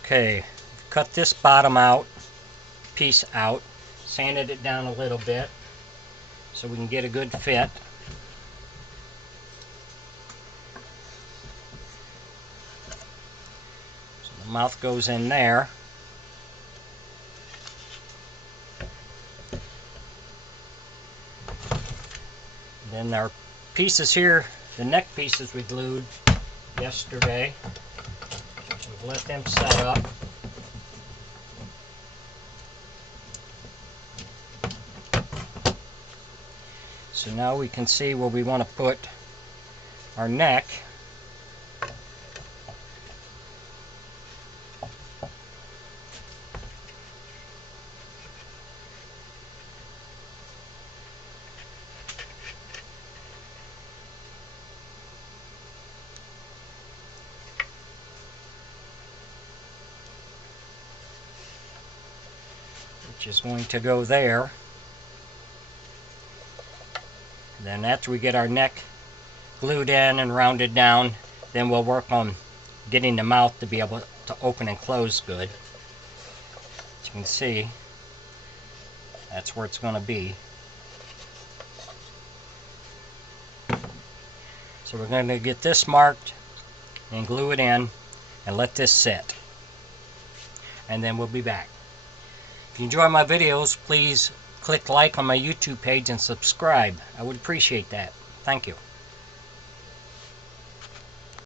Okay, cut this bottom piece out, sanded it down a little bit so we can get a good fit. So the mouth goes in there. Then our pieces here, the neck pieces we glued yesterday, we've let them set up. So now we can see where we want to put our neck. Which is going to go there. Then after we get our neck glued in and rounded down, then we'll work on getting the mouth to be able to open and close good. As you can see, that's where it's going to be. So we're going to get this marked and glue it in and let this sit. And then we'll be back. If you enjoy my videos, please click like on my YouTube page and subscribe. I would appreciate that. Thank you.